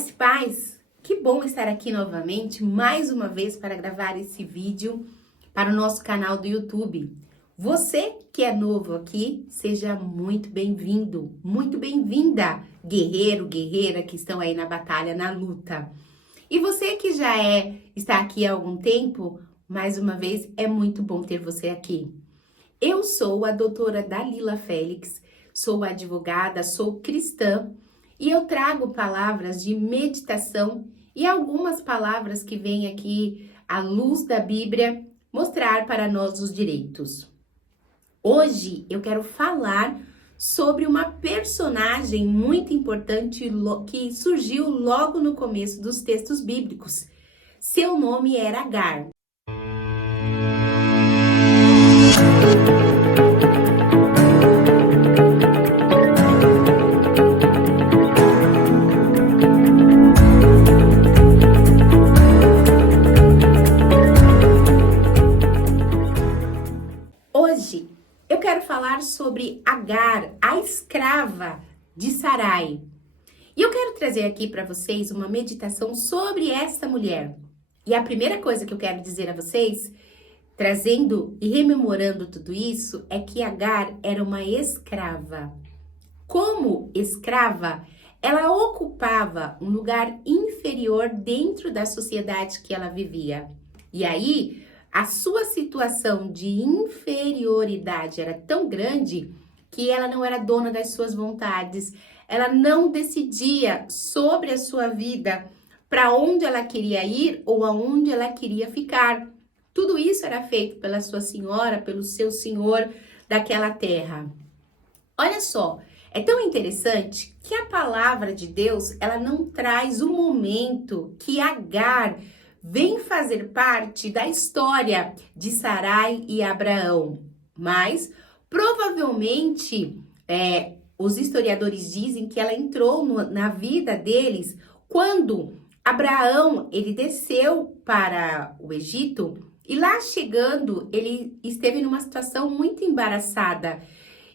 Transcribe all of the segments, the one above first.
Graça e paz! Que bom estar aqui novamente, mais uma vez, para gravar esse vídeo para o nosso canal do YouTube. Você que é novo aqui, seja muito bem-vindo, muito bem-vinda, guerreiro, guerreira que estão aí na batalha, na luta. E você que já está aqui há algum tempo, mais uma vez, é muito bom ter você aqui. Eu sou a doutora Dalila Félix, sou advogada, sou cristã, e eu trago palavras de meditação e algumas palavras que vêm aqui à luz da Bíblia mostrar para nós os direitos. Hoje eu quero falar sobre uma personagem muito importante que surgiu logo no começo dos textos bíblicos. Seu nome era Agar. Hoje eu quero falar sobre Agar, a escrava de Sarai. E eu quero trazer aqui para vocês uma meditação sobre esta mulher. E a primeira coisa que eu quero dizer a vocês, trazendo e rememorando tudo isso, é que Agar era uma escrava. Como escrava, ela ocupava um lugar inferior dentro da sociedade que ela vivia. E aí, a sua situação de inferioridade era tão grande que ela não era dona das suas vontades, ela não decidia sobre a sua vida, para onde ela queria ir ou aonde ela queria ficar. Tudo isso era feito pela sua senhora, pelo seu senhor daquela terra. Olha só, é tão interessante que a palavra de Deus, ela não traz o momento que Agar vem fazer parte da história de Sarai e Abraão. Mas, provavelmente, os historiadores dizem que ela entrou na vida deles quando Abraão, ele desceu para o Egito e lá chegando, ele esteve numa situação muito embaraçada,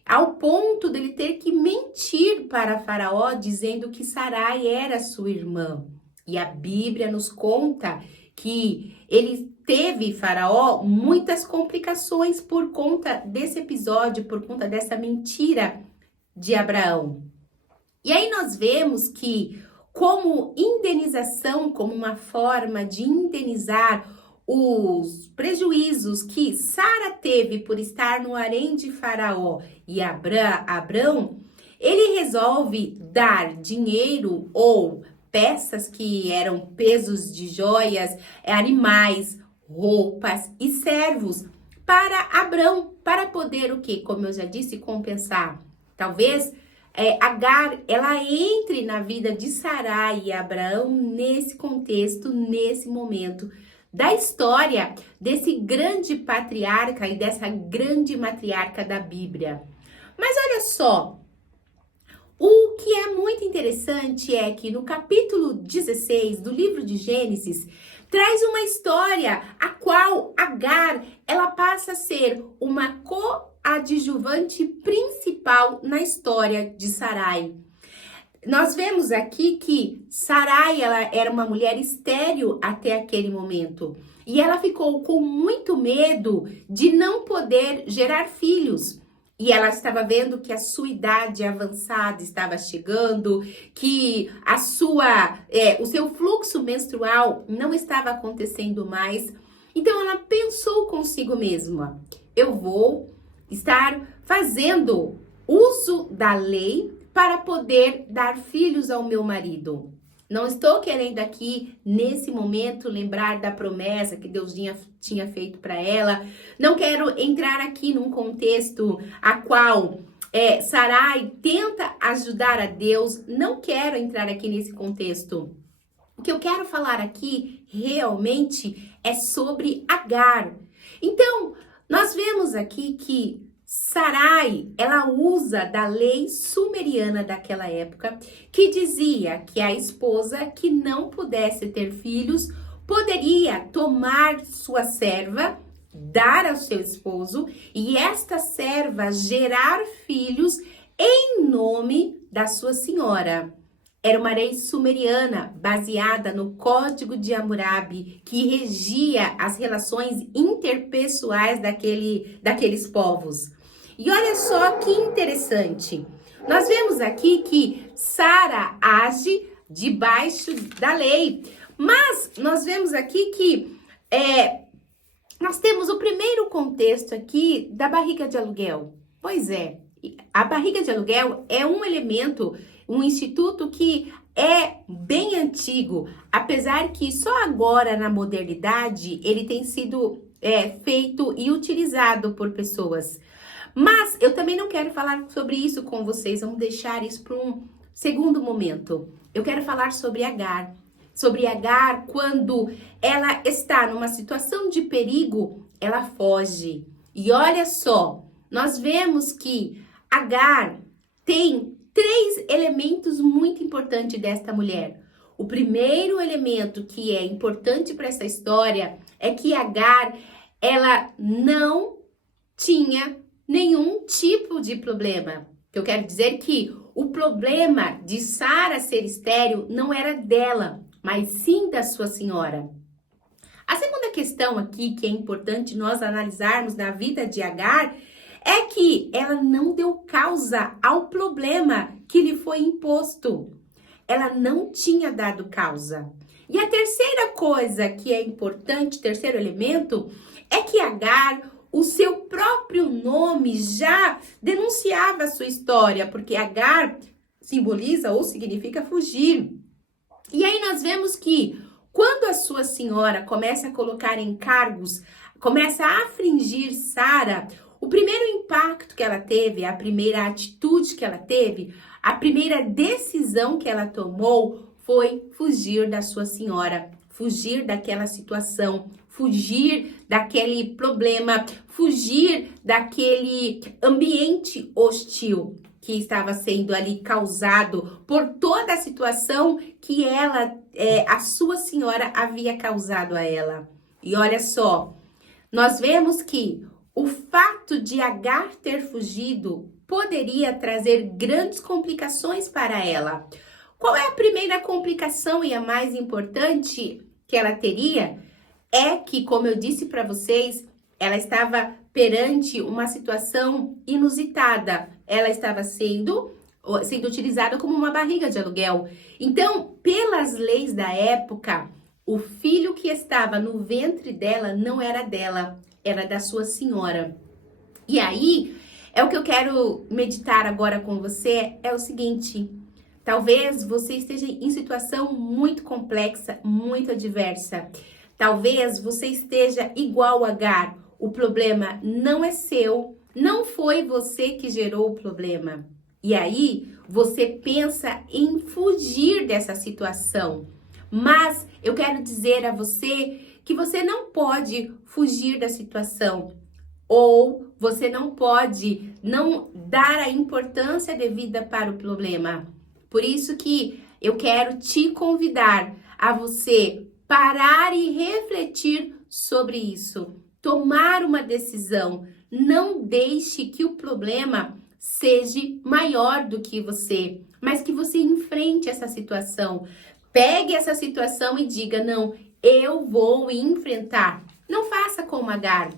ao ponto dele ter que mentir para Faraó, dizendo que Sarai era sua irmã. E a Bíblia nos conta que ele teve, Faraó, muitas complicações por conta desse episódio, por conta dessa mentira de Abraão. E aí nós vemos que, como indenização, como uma forma de indenizar os prejuízos que Sara teve por estar no harém de Faraó e Abrão, ele resolve dar dinheiro ou peças que eram pesos de joias, animais, roupas e servos para Abrão, para poder o quê? Como eu já disse, compensar. Talvez Agar, ela entre na vida de Sarai e Abraão nesse contexto, nesse momento da história desse grande patriarca e dessa grande matriarca da Bíblia. Mas olha só, o que é muito interessante é que no capítulo 16 do livro de Gênesis, traz uma história a qual Agar, ela passa a ser uma coadjuvante principal na história de Sarai. Nós vemos aqui que Sarai, ela era uma mulher estéril até aquele momento. E ela ficou com muito medo de não poder gerar filhos. E ela estava vendo que a sua idade avançada estava chegando, que o seu fluxo menstrual não estava acontecendo mais. Então ela pensou consigo mesma: eu vou estar fazendo uso da lei para poder dar filhos ao meu marido. Não estou querendo aqui, nesse momento, lembrar da promessa que Deus tinha feito para ela. Não quero entrar aqui num contexto a qual Sarai tenta ajudar a Deus. Não quero entrar aqui nesse contexto. O que eu quero falar aqui, realmente, é sobre Agar. Então, nós vemos aqui que Sarai, ela usa da lei sumeriana daquela época, que dizia que a esposa que não pudesse ter filhos poderia tomar sua serva, dar ao seu esposo e esta serva gerar filhos em nome da sua senhora. era uma lei sumeriana baseada no Código de Hammurabi, que regia as relações interpessoais daqueles povos. E olha só que interessante. Nós vemos aqui que Sara age debaixo da lei, mas nós vemos aqui que nós temos o primeiro contexto aqui da barriga de aluguel. Pois é, a barriga de aluguel é um elemento, um instituto que é bem antigo, apesar que só agora na modernidade ele tem sido feito e utilizado por pessoas. Mas eu também não quero falar sobre isso com vocês, vamos deixar isso para um segundo momento. Eu quero falar sobre Agar. Sobre Agar, quando ela está numa situação de perigo, ela foge. E olha só, nós vemos que Agar tem 3 elementos muito importantes desta mulher. O primeiro elemento que é importante para essa história é que Agar, ela não tinha nenhum tipo de problema. Eu quero dizer que o problema de Sara ser estéril não era dela, mas sim da sua senhora. A segunda questão aqui que é importante nós analisarmos na vida de Agar é que ela não deu causa ao problema que lhe foi imposto. Ela não tinha dado causa. E a terceira coisa que é importante, terceiro elemento, é que Agar, o seu próprio nome já denunciava a sua história, porque Agar simboliza ou significa fugir. E aí nós vemos que quando a sua senhora começa a colocar encargos, começa a afligir Sara, o primeiro impacto que ela teve, a primeira atitude que ela teve, a primeira decisão que ela tomou foi fugir da sua senhora, fugir daquela situação, fugir daquele problema, fugir daquele ambiente hostil que estava sendo ali causado por toda a situação que ela, a sua senhora havia causado a ela. E olha só, nós vemos que o fato de Agar ter fugido poderia trazer grandes complicações para ela. Qual é a primeira complicação e a mais importante que ela teria? É que, como eu disse para vocês, ela estava perante uma situação inusitada. Ela estava sendo utilizada como uma barriga de aluguel. Então, pelas leis da época, o filho que estava no ventre dela não era dela, era da sua senhora. E aí, é o que eu quero meditar agora com você, é o seguinte: talvez você esteja em situação muito complexa, muito adversa. Talvez você esteja igual a Agar. O problema não é seu, não foi você que gerou o problema. E aí, você pensa em fugir dessa situação. Mas eu quero dizer a você que você não pode fugir da situação. Ou você não pode não dar a importância devida para o problema. Por isso que eu quero te convidar a você parar e refletir sobre isso. Tomar uma decisão. Não deixe que o problema seja maior do que você, mas que você enfrente essa situação. Pegue essa situação e diga: não, eu vou enfrentar. Não faça como Agar.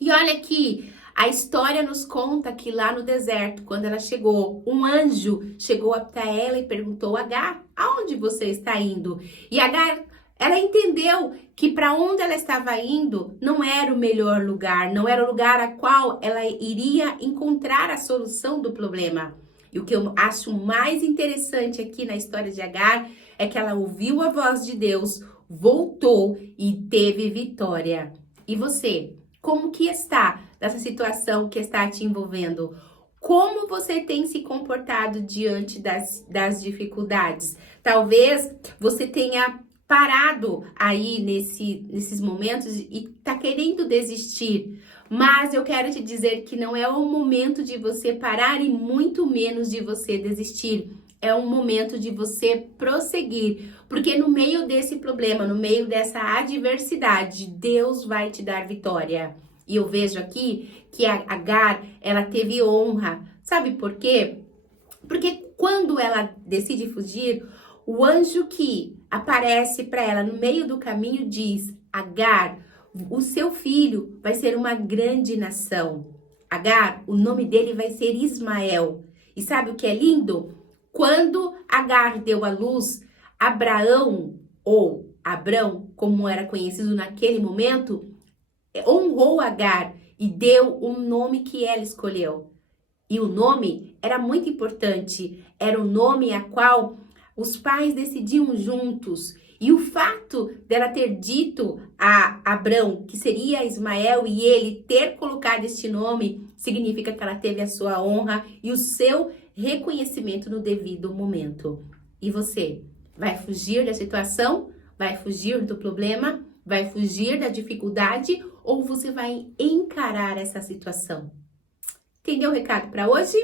E olha aqui, a história nos conta que lá no deserto, quando ela chegou, um anjo chegou até ela e perguntou: Agar, aonde você está indo? E Agar, ela entendeu que para onde ela estava indo não era o melhor lugar, não era o lugar a qual ela iria encontrar a solução do problema. E o que eu acho mais interessante aqui na história de Agar é que ela ouviu a voz de Deus, voltou e teve vitória. E você, como que está nessa situação que está te envolvendo? Como você tem se comportado diante das dificuldades? Talvez você tenha parado aí nesses momentos e tá querendo desistir. Mas eu quero te dizer que não é o momento de você parar e muito menos de você desistir. É um momento de você prosseguir, porque no meio desse problema, no meio dessa adversidade, Deus vai te dar vitória. E eu vejo aqui que a Agar, ela teve honra. Sabe por quê? Porque Quando ela decide fugir, o anjo que aparece para ela no meio do caminho diz: Agar, o seu filho vai ser uma grande nação. Agar, o nome dele vai ser Ismael. E sabe o que é lindo? Quando Agar deu à luz, Abraão, ou Abrão, como era conhecido naquele momento, honrou Agar e deu o nome que ela escolheu. E o nome era muito importante, era o nome a qual os pais decidiam juntos. E o fato dela ter dito a Abrão que seria Ismael e ele ter colocado este nome, significa que ela teve a sua honra e o seu reconhecimento no devido momento. E você, vai fugir da situação? Vai fugir do problema? Vai fugir da dificuldade? Ou você vai encarar essa situação? Entendeu o recado para hoje?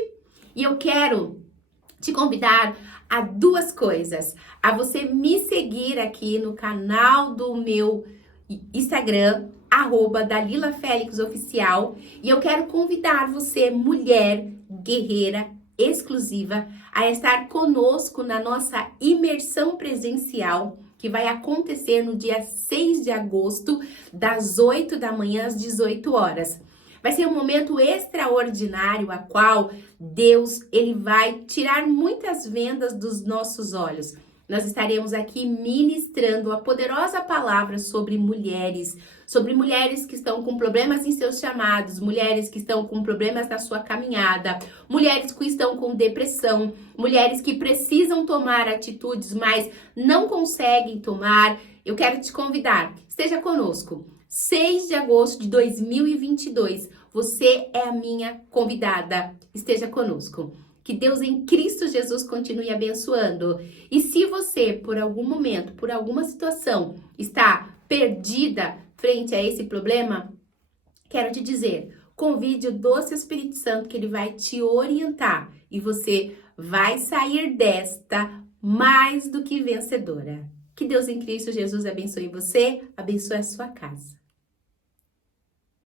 E eu quero te convidar a duas coisas. A você me seguir aqui no canal do meu Instagram, @DalilaFélixOficial. E eu quero convidar você, mulher guerreira exclusiva, a estar conosco na nossa imersão presencial, que vai acontecer no dia 6 de agosto, das 8 da manhã às 18 horas. Vai ser um momento extraordinário, a qual Deus, ele vai tirar muitas vendas dos nossos olhos. Nós estaremos aqui ministrando a poderosa palavra sobre mulheres que estão com problemas em seus chamados, mulheres que estão com problemas na sua caminhada, mulheres que estão com depressão, mulheres que precisam tomar atitudes, mas não conseguem tomar. Eu quero te convidar, esteja conosco. 6 de agosto de 2022, você é a minha convidada. Esteja conosco. Que Deus em Cristo Jesus continue abençoando. E se você, por algum momento, por alguma situação, está perdida frente a esse problema, quero te dizer, convide o doce Espírito Santo que ele vai te orientar e você vai sair desta mais do que vencedora. Que Deus em Cristo Jesus abençoe você, abençoe a sua casa.